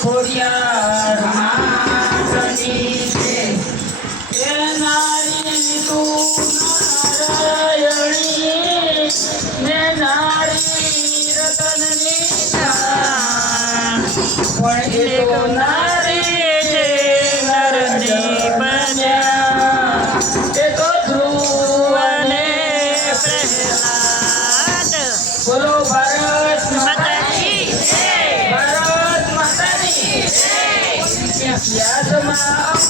Khodiyar. Yes, ma'am.